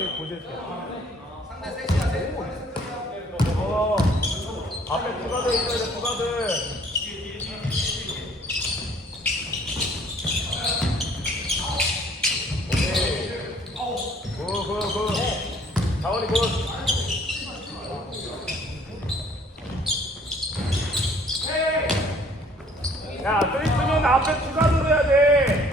되게 고질게. 어, 앞에 부가들 있어야 돼, 부가들. 오케이. 굿. 자원이 굿. 야, 쓰리스면 앞에 추가를 해야 돼.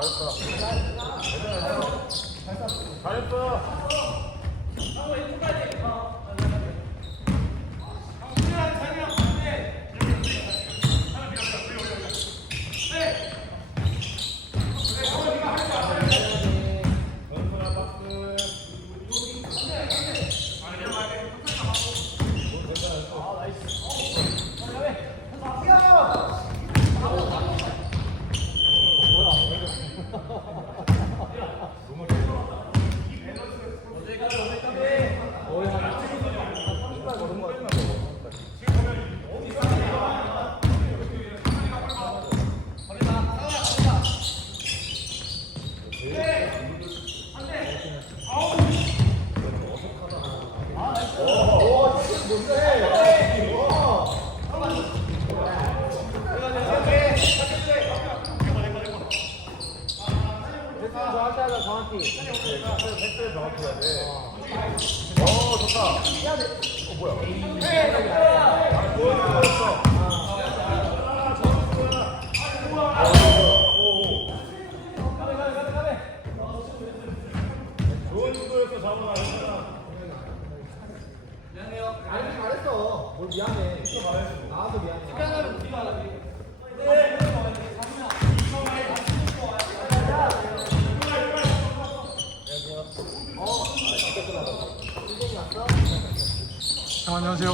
잘했어. 연습하나 정확히 해야 돼. 어, 좋다. 어, 뭐야. 아. 좋은 시도였어, 자문아. 괜찮아. 아니 잘했어. 뭘 미안해. 나와서 미안해. 형 안녕하세요.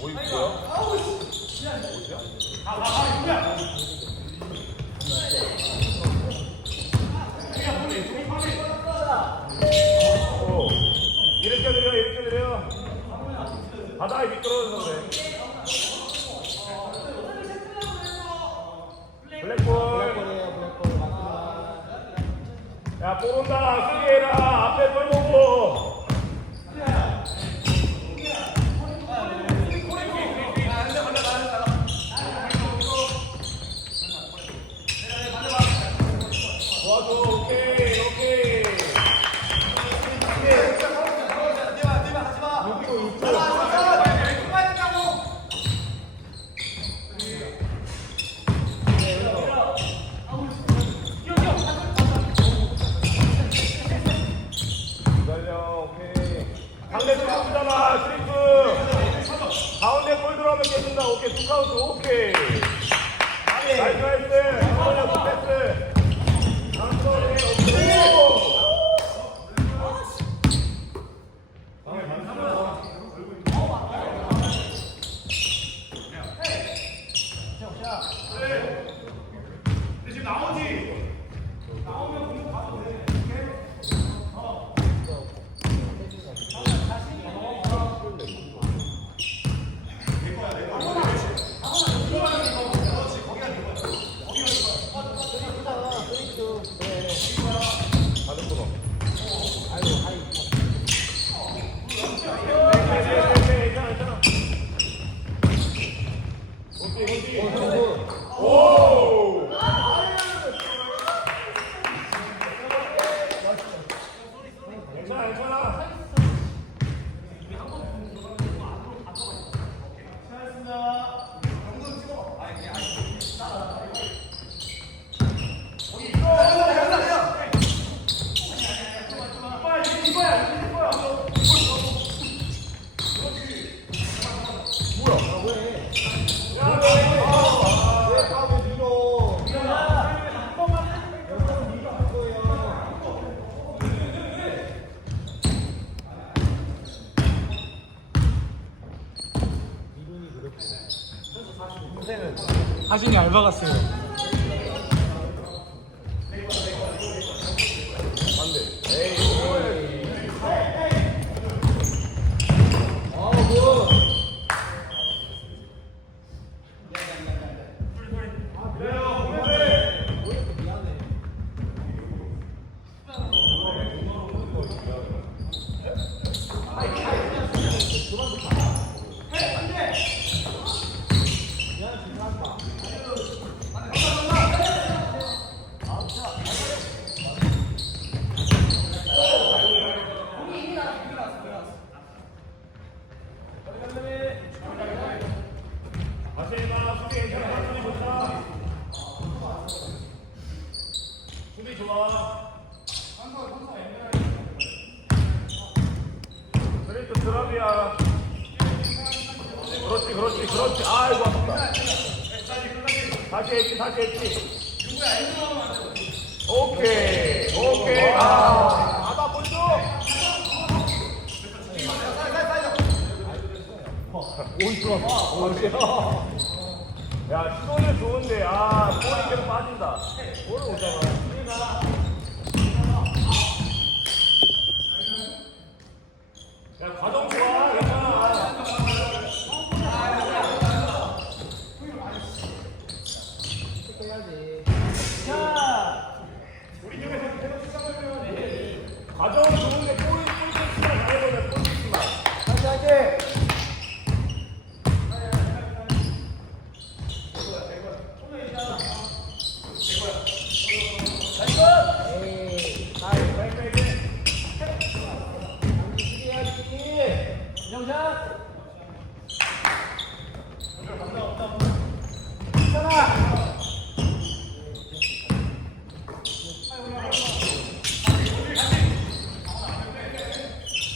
뭐 입고요? 어. 이렇게 드려, 이렇게 드려. 바다에 미끄러워서 그래. 블랙볼. 블랙볼이에요, 블랙볼. 맞습니다. 야, 볼 온다. 쓰게 해라. 앞에 볼 보고. 도와줘. 오케이, 오케이. 기다려, 오케이. 상대 스리프잖아, 스리프. 가운데 볼 들어가면 깨진다. 오케이, 두 카운트, 오케이. 나이스, 나이스. 한번에 패스. 한번에, 오케이. 받은 거 봐. 오케이, 오케이. 오! 하신이 알바 갔어요. 아우 굿. 다시 해봐. 수비 괜찮아. 수비 좋다. 수비 좋아. 오케이, 좋은데, 아, 볼이 계속 빠진다. 볼을 오잖아. Adiós.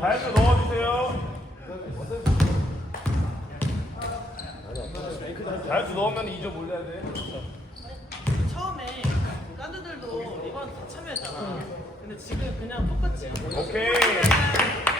다이스 넣어주세요. 다이스 넣으면 2점 올려야 돼. 처음에 딴 데들도 이번 다 참여했잖아. 근데 지금 그냥 똑같이 오케이.